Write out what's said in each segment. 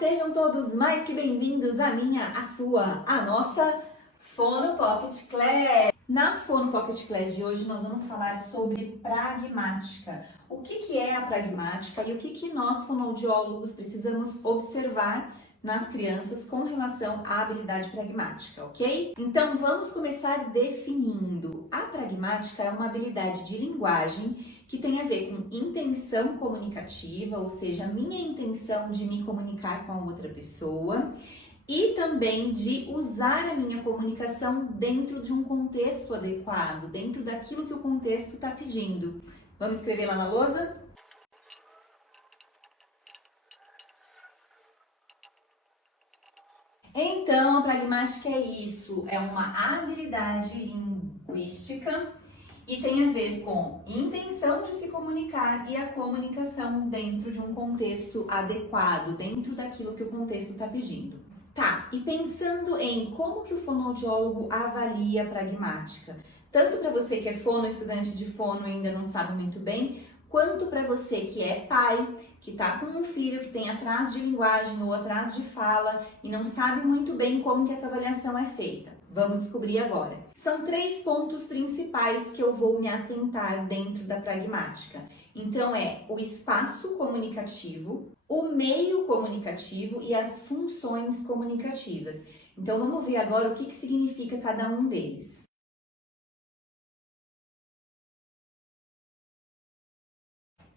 Sejam todos mais que bem-vindos à minha, a sua, a nossa Fono Pocket Class. Na Fono Pocket Class de hoje nós vamos falar sobre pragmática. O que é a pragmática e o que nós fonoaudiólogos precisamos observar nas crianças com relação à habilidade pragmática, ok? Então vamos começar definindo. A pragmática é uma habilidade de linguagem que tem a ver com intenção comunicativa, ou seja, a minha intenção de me comunicar com a outra pessoa e também de usar a minha comunicação dentro de um contexto adequado, dentro daquilo que o contexto está pedindo. Vamos escrever lá na lousa? Então, a pragmática é isso, é uma habilidade linguística e tem a ver com intenção de se comunicar e a comunicação dentro de um contexto adequado, dentro daquilo que o contexto está pedindo. Tá, e pensando em como que o fonoaudiólogo avalia a pragmática, tanto para você que é fono, estudante de fono e ainda não sabe muito bem, quanto para você que é pai, que está com um filho que tem atraso de linguagem ou atraso de fala e não sabe muito bem como que essa avaliação é feita. Vamos descobrir agora. São 3 pontos principais que eu vou me atentar dentro da pragmática. Então é o espaço comunicativo, o meio comunicativo e as funções comunicativas. Então vamos ver agora o que significa cada um deles.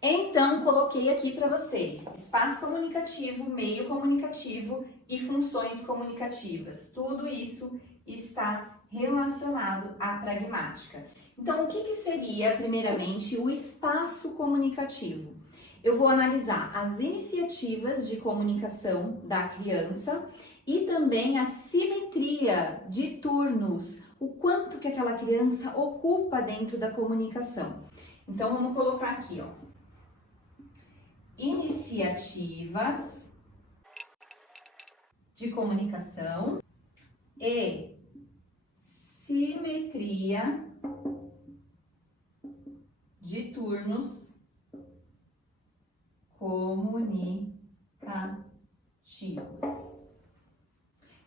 Então, coloquei aqui para vocês espaço comunicativo, meio comunicativo e funções comunicativas. Tudo isso está relacionado à pragmática. Então, o que seria, primeiramente, o espaço comunicativo? Eu vou analisar as iniciativas de comunicação da criança e também a simetria de turnos, o quanto que aquela criança ocupa dentro da comunicação. Então, vamos colocar aqui, ó. Iniciativas de comunicação e simetria de turnos comunicativos.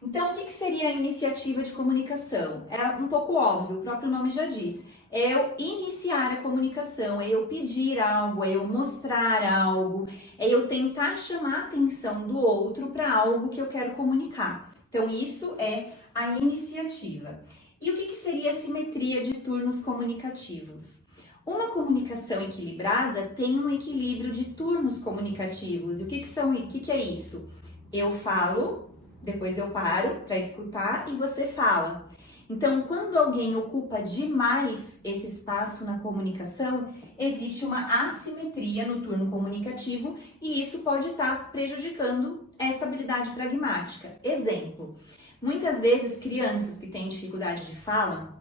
Então, o que seria a iniciativa de comunicação? É um pouco óbvio, o próprio nome já diz. É eu iniciar a comunicação, é eu pedir algo, é eu mostrar algo, é eu tentar chamar a atenção do outro para algo que eu quero comunicar. Então, isso é a iniciativa. E o que seria a simetria de turnos comunicativos? Uma comunicação equilibrada tem um equilíbrio de turnos comunicativos. E o que é isso? Eu falo, depois eu paro para escutar e você fala. Então, quando alguém ocupa demais esse espaço na comunicação, existe uma assimetria no turno comunicativo e isso pode estar prejudicando essa habilidade pragmática. Exemplo, muitas vezes crianças que têm dificuldade de fala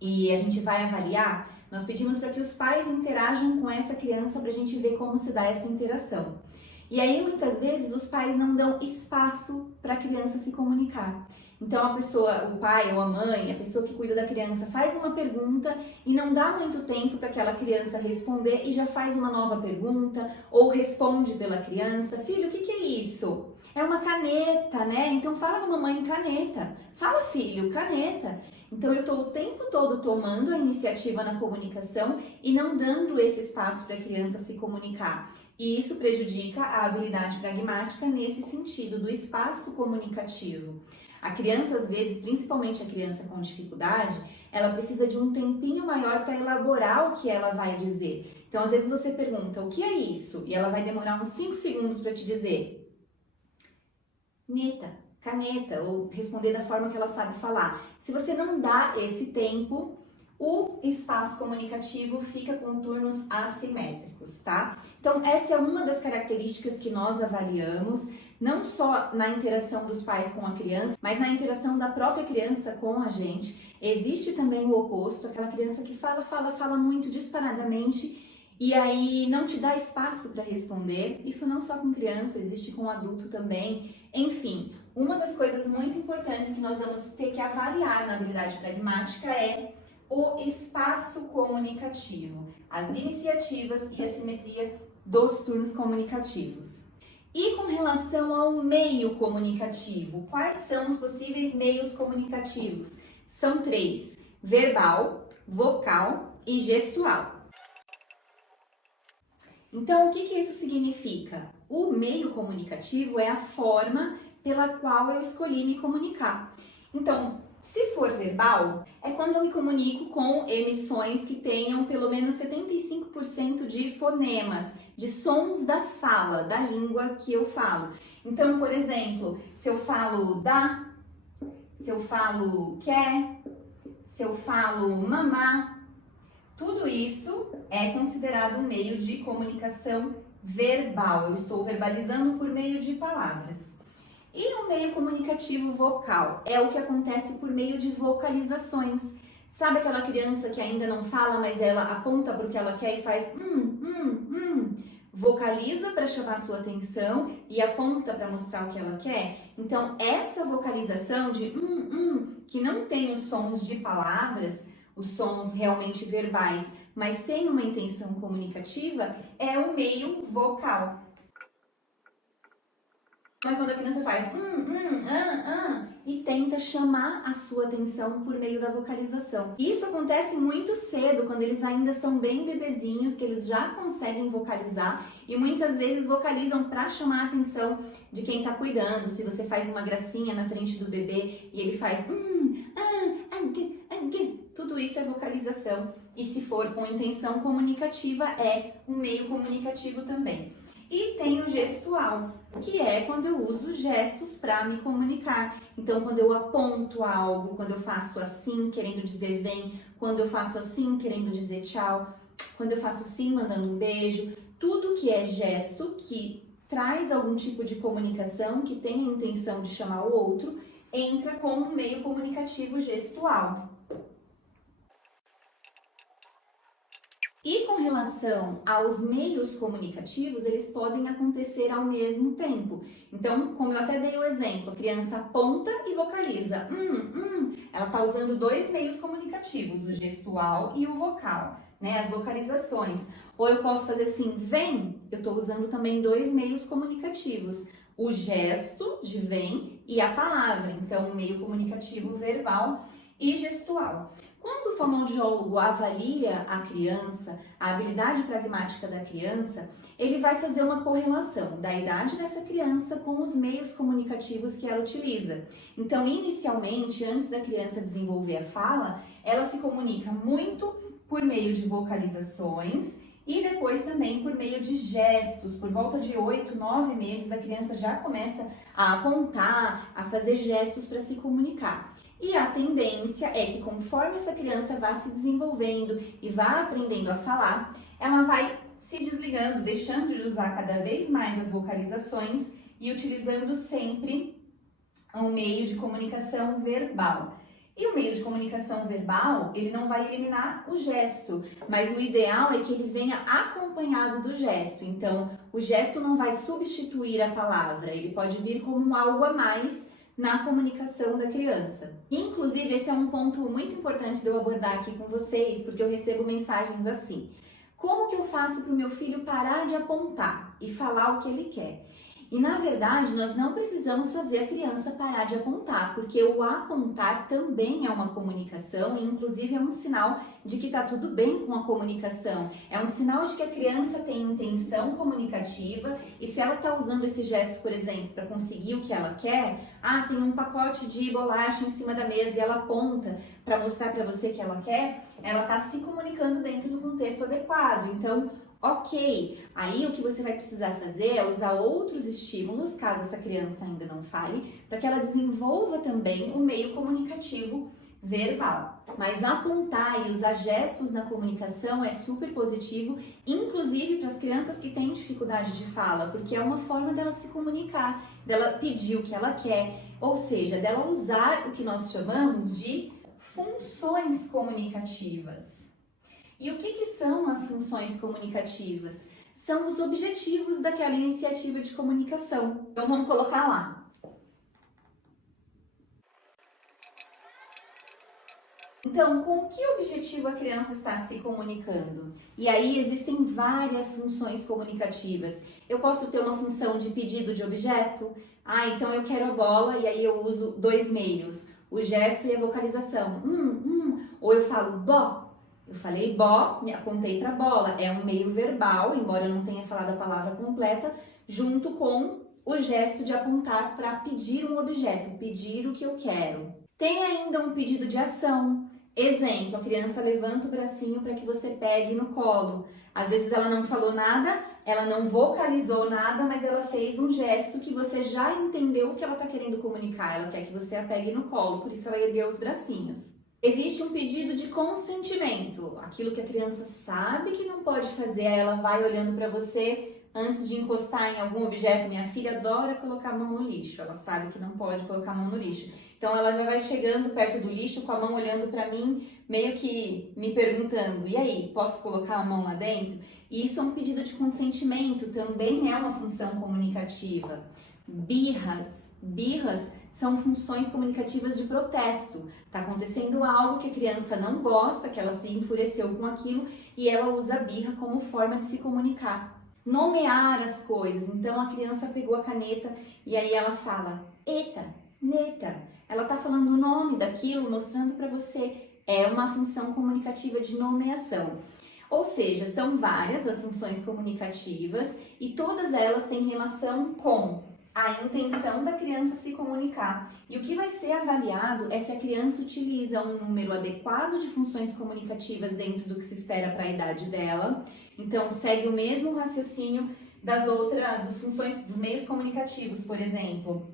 e a gente vai avaliar, nós pedimos para que os pais interajam com essa criança para a gente ver como se dá essa interação. E aí, muitas vezes, os pais não dão espaço para a criança se comunicar. Então, a pessoa, o pai ou a mãe, a pessoa que cuida da criança, faz uma pergunta e não dá muito tempo para aquela criança responder e já faz uma nova pergunta ou responde pela criança. Filho, o que é isso? É uma caneta, né? Então, fala com a mamãe, caneta. Fala, filho, caneta. Então, eu estou o tempo todo tomando a iniciativa na comunicação e não dando esse espaço para a criança se comunicar. E isso prejudica a habilidade pragmática nesse sentido, do espaço comunicativo. A criança, às vezes, principalmente a criança com dificuldade, ela precisa de um tempinho maior para elaborar o que ela vai dizer. Então, às vezes você pergunta, o que é isso? E ela vai demorar uns 5 segundos para te dizer. Caneta, ou responder da forma que ela sabe falar. Se você não dá esse tempo, o espaço comunicativo fica com turnos assimétricos, tá? Então, essa é uma das características que nós avaliamos, não só na interação dos pais com a criança, mas na interação da própria criança com a gente. Existe também o oposto, aquela criança que fala muito disparadamente e aí não te dá espaço para responder. Isso não só com criança, existe com adulto também. Enfim, uma das coisas muito importantes que nós vamos ter que avaliar na habilidade pragmática é o espaço comunicativo, as iniciativas e a simetria dos turnos comunicativos. E com relação ao meio comunicativo, quais são os possíveis meios comunicativos? São 3: verbal, vocal e gestual. Então, o que isso significa? O meio comunicativo é a forma pela qual eu escolhi me comunicar. Então, se for verbal, é quando eu me comunico com emissões que tenham pelo menos 75% de fonemas, de sons da fala, da língua que eu falo. Então, por exemplo, se eu falo dá, se eu falo quer, se eu falo mamá, tudo isso é considerado um meio de comunicação verbal. Eu estou verbalizando por meio de palavras. E o meio comunicativo vocal é o que acontece por meio de vocalizações. Sabe aquela criança que ainda não fala, mas ela aponta para o que ela quer e faz vocaliza para chamar sua atenção e aponta para mostrar o que ela quer? Então, essa vocalização de que não tem os sons de palavras, os sons realmente verbais, mas tem uma intenção comunicativa, é o meio vocal. Então, é quando a criança faz e tenta chamar a sua atenção por meio da vocalização. Isso acontece muito cedo, quando eles ainda são bem bebezinhos, que eles já conseguem vocalizar e muitas vezes vocalizam para chamar a atenção de quem está cuidando. Se você faz uma gracinha na frente do bebê e ele faz tudo isso é vocalização. E se for com intenção comunicativa, é um meio comunicativo também. E tem o gestual, que é quando eu uso gestos para me comunicar. Então, quando eu aponto algo, quando eu faço assim, querendo dizer vem, quando eu faço assim, querendo dizer tchau, quando eu faço assim, mandando um beijo, tudo que é gesto, que traz algum tipo de comunicação, que tem a intenção de chamar o outro, entra como meio comunicativo gestual. E com relação aos meios comunicativos, eles podem acontecer ao mesmo tempo. Então, como eu até dei o exemplo, a criança aponta e vocaliza. Ela está usando 2 meios comunicativos, o gestual e o vocal, né? As vocalizações. Ou eu posso fazer assim, vem, eu estou usando também 2 meios comunicativos. O gesto de vem e a palavra. Então, o meio comunicativo verbal e gestual. Quando o fonoaudiólogo avalia a criança, a habilidade pragmática da criança, ele vai fazer uma correlação da idade dessa criança com os meios comunicativos que ela utiliza. Então, inicialmente, antes da criança desenvolver a fala, ela se comunica muito por meio de vocalizações e depois também por meio de gestos. Por volta de 8, 9 meses, a criança já começa a apontar, a fazer gestos para se comunicar. E a tendência é que conforme essa criança vá se desenvolvendo e vá aprendendo a falar, ela vai se desligando, deixando de usar cada vez mais as vocalizações e utilizando sempre um meio de comunicação verbal. E o meio de comunicação verbal, ele não vai eliminar o gesto, mas o ideal é que ele venha acompanhado do gesto. Então, o gesto não vai substituir a palavra, ele pode vir como algo a mais na comunicação da criança. Inclusive, esse é um ponto muito importante de eu abordar aqui com vocês, porque eu recebo mensagens assim: como que eu faço para o meu filho parar de apontar e falar o que ele quer? E na verdade, nós não precisamos fazer a criança parar de apontar, porque o apontar também é uma comunicação e inclusive é um sinal de que está tudo bem com a comunicação. É um sinal de que a criança tem intenção comunicativa e se ela está usando esse gesto, por exemplo, para conseguir o que ela quer, tem um pacote de bolacha em cima da mesa e ela aponta para mostrar para você que ela quer, ela está se comunicando dentro do contexto adequado. Então, ok, aí o que você vai precisar fazer é usar outros estímulos, caso essa criança ainda não fale, para que ela desenvolva também o meio comunicativo verbal. Mas apontar e usar gestos na comunicação é super positivo, inclusive para as crianças que têm dificuldade de fala, porque é uma forma dela se comunicar, dela pedir o que ela quer, ou seja, dela usar o que nós chamamos de funções comunicativas. E o que são as funções comunicativas? São os objetivos daquela iniciativa de comunicação. Então vamos colocar lá. Então, com que objetivo a criança está se comunicando? E aí existem várias funções comunicativas. Eu posso ter uma função de pedido de objeto. Ah, então eu quero a bola e aí eu uso 2 meios, o gesto e a vocalização. Ou eu falo bó. Eu falei bó, me apontei para a bola. É um meio verbal, embora eu não tenha falado a palavra completa, junto com o gesto de apontar para pedir um objeto, pedir o que eu quero. Tem ainda um pedido de ação. Exemplo, a criança levanta o bracinho para que você pegue no colo. Às vezes ela não falou nada, ela não vocalizou nada, mas ela fez um gesto que você já entendeu o que ela está querendo comunicar. Ela quer que você a pegue no colo, por isso ela ergueu os bracinhos. Existe um pedido de consentimento, aquilo que a criança sabe que não pode fazer, ela vai olhando para você antes de encostar em algum objeto. Minha filha adora colocar a mão no lixo, ela sabe que não pode colocar a mão no lixo. Então ela já vai chegando perto do lixo com a mão olhando para mim, meio que me perguntando, e aí, posso colocar a mão lá dentro? E isso é um pedido de consentimento, também é uma função comunicativa. Birras são funções comunicativas de protesto. Está acontecendo algo que a criança não gosta, que ela se enfureceu com aquilo e ela usa a birra como forma de se comunicar. Nomear as coisas. Então a criança pegou a caneta e aí ela fala eta, neta. Ela está falando o nome daquilo, mostrando para você. É uma função comunicativa de nomeação. Ou seja, são várias as funções comunicativas e todas elas têm relação com a intenção da criança se comunicar. E o que vai ser avaliado é se a criança utiliza um número adequado de funções comunicativas dentro do que se espera para a idade dela. Então, segue o mesmo raciocínio das funções dos meios comunicativos, por exemplo.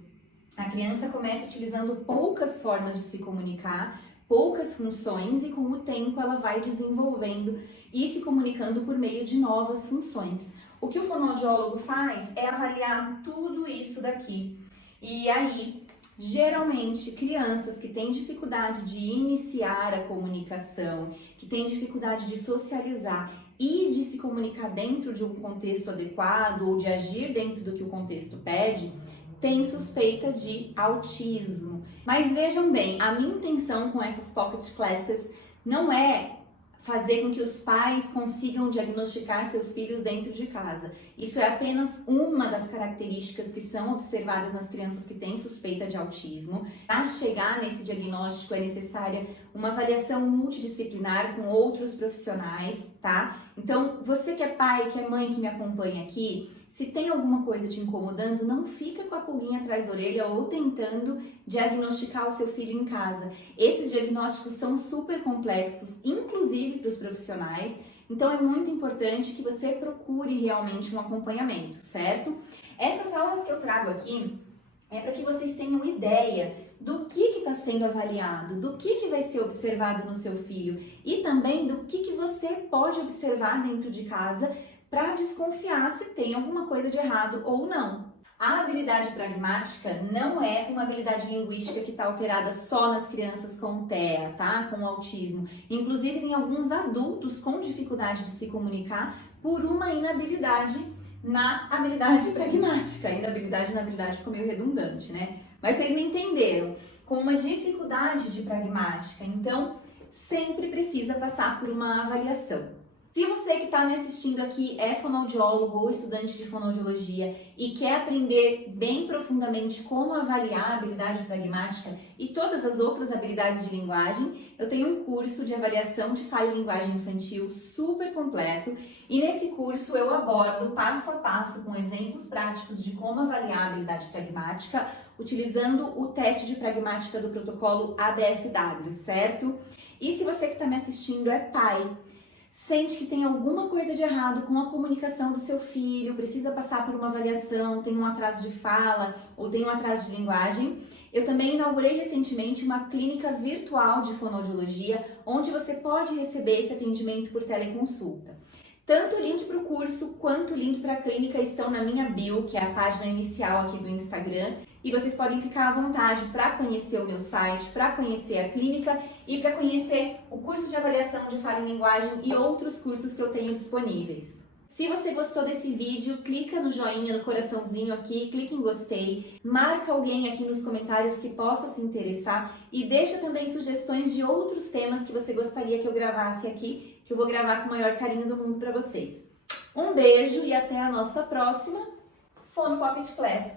A criança começa utilizando poucas formas de se comunicar, poucas funções, e com o tempo ela vai desenvolvendo e se comunicando por meio de novas funções. O que o fonoaudiólogo faz é avaliar tudo isso daqui. E aí, geralmente, crianças que têm dificuldade de iniciar a comunicação, que têm dificuldade de socializar e de se comunicar dentro de um contexto adequado ou de agir dentro do que o contexto pede, tem suspeita de autismo. Mas vejam bem, a minha intenção com essas Pocket Classes não é fazer com que os pais consigam diagnosticar seus filhos dentro de casa. Isso é apenas uma das características que são observadas nas crianças que têm suspeita de autismo. Para chegar nesse diagnóstico é necessária uma avaliação multidisciplinar com outros profissionais, tá? Então, você que é pai, que é mãe, que me acompanha aqui, se tem alguma coisa te incomodando, não fica com a pulguinha atrás da orelha ou tentando diagnosticar o seu filho em casa. Esses diagnósticos são super complexos, inclusive para os profissionais, então é muito importante que você procure realmente um acompanhamento, certo? Essas aulas que eu trago aqui é para que vocês tenham ideia do que está sendo avaliado, do que vai ser observado no seu filho e também do que você pode observar dentro de casa para desconfiar se tem alguma coisa de errado ou não. A habilidade pragmática não é uma habilidade linguística que está alterada só nas crianças com TEA, tá? Com autismo. Inclusive, tem alguns adultos com dificuldade de se comunicar por uma inabilidade na habilidade pragmática. Inabilidade na habilidade ficou meio redundante, né? Mas vocês me entenderam. Com uma dificuldade de pragmática. Então, sempre precisa passar por uma avaliação. Se você que está me assistindo aqui é fonoaudiólogo ou estudante de fonoaudiologia e quer aprender bem profundamente como avaliar a habilidade pragmática e todas as outras habilidades de linguagem, eu tenho um curso de avaliação de fala e linguagem infantil super completo e nesse curso eu abordo passo a passo com exemplos práticos de como avaliar a habilidade pragmática utilizando o teste de pragmática do protocolo ABFW, certo? E se você que está me assistindo é pai, sente que tem alguma coisa de errado com a comunicação do seu filho, precisa passar por uma avaliação, tem um atraso de fala ou tem um atraso de linguagem, eu também inaugurei recentemente uma clínica virtual de fonoaudiologia, onde você pode receber esse atendimento por teleconsulta. Tanto o link para o curso quanto o link para a clínica estão na minha bio, que é a página inicial aqui do Instagram, e vocês podem ficar à vontade para conhecer o meu site, para conhecer a clínica e para conhecer o curso de avaliação de fala e linguagem e outros cursos que eu tenho disponíveis. Se você gostou desse vídeo, clica no joinha, no coraçãozinho aqui, clica em gostei, marca alguém aqui nos comentários que possa se interessar e deixa também sugestões de outros temas que você gostaria que eu gravasse aqui, que eu vou gravar com o maior carinho do mundo para vocês. Um beijo e até a nossa próxima Fono Pocket Class.